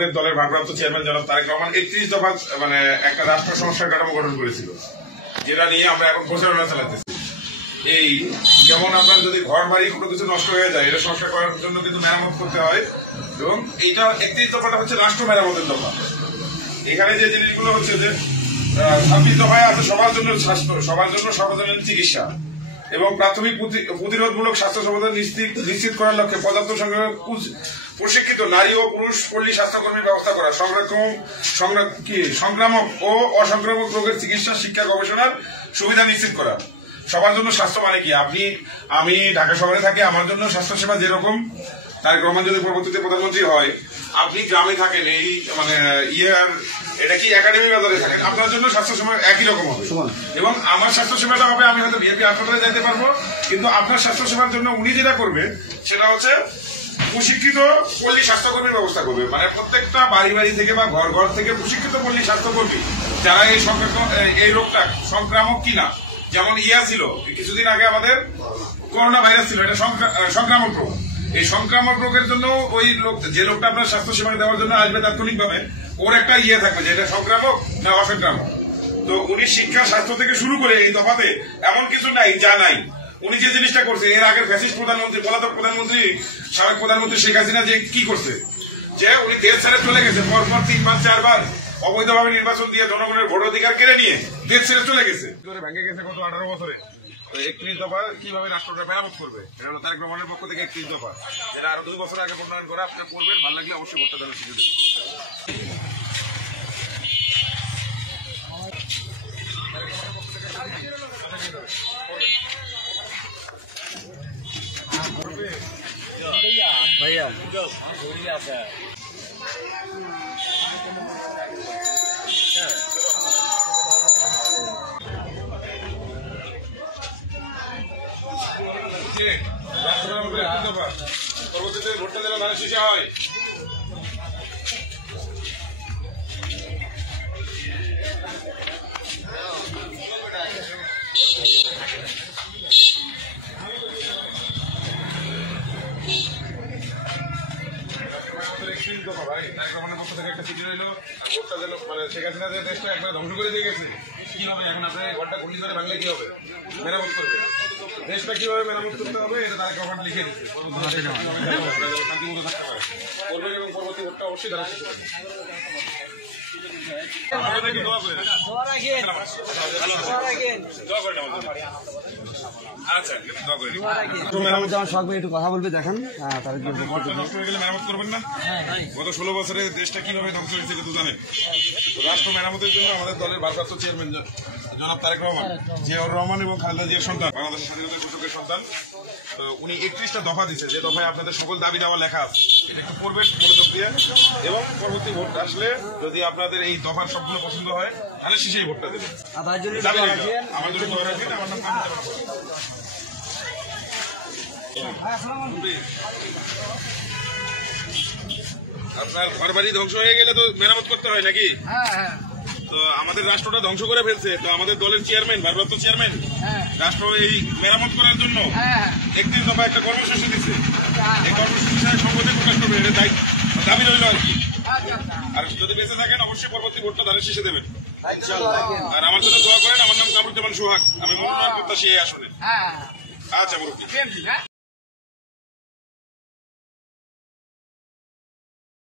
দলের ভারপ্রাপ্ত চেয়ারম্যান জনাব তারেক রহমান 31 দফা মানে একটা রাষ্ট্র সংস্কার কাঠামো গঠন করেছিল, যেটা নিয়ে আমরা এখন প্রচারণা চালাতেছি। এই যেমন আপনার যদি ঘর বাড়ি কোনো কিছু নষ্ট হয়ে যায়, এটা সংস্কার করার জন্য কিন্তু মেরামত করতে হয়, এবং এইটা 31 দফাটা হচ্ছে রাষ্ট্র মেরামতের দফা। এখানে যে জিনিসগুলো হচ্ছে যে 26 দফায় আছে সবার জন্য স্বাস্থ্য, সবার জন্য সর্বজনীন চিকিৎসা এবং প্রাথমিক প্রতিরোধমূলক স্বাস্থ্য সমাধান নিশ্চিত করার লক্ষ্যে পর্যাপ্ত সংখ্যক প্রশিক্ষিত নারী ও পুরুষ পল্লী স্বাস্থ্যকর্মীর ব্যবস্থা করা, সংক্রামক ও অসংক্রামক রোগের চিকিৎসা, শিক্ষা, গবেষণার সুবিধা নিশ্চিত করা। সবার জন্য স্বাস্থ্য মানে কি, আমি ঢাকা শহরে থাকি, আমার জন্য স্বাস্থ্যসেবা যেরকম তারেক রহমান যদি পরবর্তীতে প্রধানমন্ত্রী হয়, আপনি গ্রামে থাকেন, এই মানে এটা কি একাডেমি বাজারে থাকেন, আপনার জন্য স্বাস্থ্যসেবা একই রকম হবে। এবং আমার স্বাস্থ্যসেবাটা হবে, আমি হয়তো বিএনপি হাসপাতালে যাইতে পারবো, কিন্তু আপনার স্বাস্থ্যসেবার জন্য উনি যেটা করবে সেটা হচ্ছে প্রশিক্ষিত পল্লী স্বাস্থ্যকর্মীর ব্যবস্থা করবে। মানে প্রত্যেকটা বাড়ি বাড়ি থেকে বা ঘর ঘর থেকে প্রশিক্ষিত পল্লী স্বাস্থ্যকর্মী, যারা এই রোগটা সংক্রামক কিনা, যেমন ছিল কিছুদিন আগে আমাদের করোনা ভাইরাস ছিল, এটা সংক্রামক রোগ। এই সংক্রামক রোগের জন্য ওই লোক, যে লোকটা আপনার স্বাস্থ্যসেবা দেওয়ার জন্য আসবে তাৎক্ষণিকভাবে, ওর একটা থাকবে যে এটা সংক্রামক না অসংক্রামক। তো উনি শিক্ষা, স্বাস্থ্য থেকে শুরু করে এই দফাতে এমন কিছু নাই যা নাই। উনি যে জিনিসটা করছে, এর আগের ফ্যাসিস্ট প্রধানমন্ত্রী, পলাতক প্রধানমন্ত্রী, সাবেক প্রধানমন্ত্রী শেখ হাসিনা যে কি করছে, যে উনি দেশ ছেড়ে চলে গেছে, পরপর 3 বার 4 বার অবৈধভাবে নির্বাচন দিয়ে জনগণের ভোট অধিকার কেড়ে নিয়ে দেশ ছেড়ে চলে গেছে, ভেঙে গেছে গত 18 বছরে। 31 দফা কিভাবে রাষ্ট্রটা মেরামত করবে, এটা হলো তারেক রহমানের পক্ষ থেকে 31 দফা, যেটা আরো 2 বছর আগে প্রণয়ন করা। আপনারা করবেন, ভালো লাগলে অবশ্যই ভোটটা দেওয়ার সুযোগ দেবেন। भैया পরবর্তীতে ভোটটা দেওয়া ধানের শীষে হয়। ভাই তারেক রহমানের পক্ষ থেকে একটা চিঠি রইলো, ভোটটা যেন মানে শেখ হাসিনা যে দেশটা একবার ধ্বংস করে দিয়ে গেছে, কি হবে এখন, আপনার ঘরটা গুলি করে ভাঙলে কি হবে, মেরামত করবে, দেশটা কিভাবে মেরামত করতে হবে, এটা তারেক রহমান লিখে দিচ্ছে। শান্তিমতো থাকতে পারে করবেন, এবং পরবর্তী ভোটটা অবশ্যই তারা শেষ করবে। একটু কথা বলবে, দেখেন মেরামত করবেন না। গত 16 বছরে দেশটা কিভাবে ধ্বংস হয়েছে তো জানেন। রাষ্ট্র মেরামতের জন্য আমাদের দলের ভারপ্রাপ্ত চেয়ারম্যান জনাব তারেক রহমান, জিয়াউর রহমান এবং খালেদা জিয়ার সন্তান, বাংলাদেশের স্বাধীনতার সূচকের সন্তান, তো উনি 31টা দফা দিচ্ছে, যে দফায় আপনাদের সকল দাবি দাওয়া লেখা আছে, এটা একটু পড়বেন মনোযোগ দিয়ে, এবং পরবর্তী ভোট আসলে যদি আপনাদের এই দফার সবগুলো পছন্দ হয়, তাহলে শেষেই ভোটটা দেবেন। আমার জন্য দোয়া রাখবেন। আমার নাম আপনার ঘর বাড়ি ধ্বংস হয়ে গেলে তো মেরামত করতে হয় নাকি? তো আমাদের রাষ্ট্রটা ধ্বংস করে ফেলছে, তো আমাদের দলের চেয়ারম্যান, ভারপ্রাপ্ত চেয়ারম্যান, রাষ্ট্র এই মেরামত করার জন্য 31 দফা একটা কর্মসূচি দিচ্ছে। এই কর্মসূচির সাথে সংগঠন প্রকাশ করবে, এটা দাবি রইল আর কি। আর যদি বেঁচে থাকেন অবশ্যই পরবর্তী ভোটটা ধানের শীষে দেবেন। আর আমার জন্য দোয়া করেন। আমার নাম কামরুজ্জামান সোহাগ, আমি মনোনয়ন প্রত্যাশী এই আসনে। আচ্ছা মুরব্বী।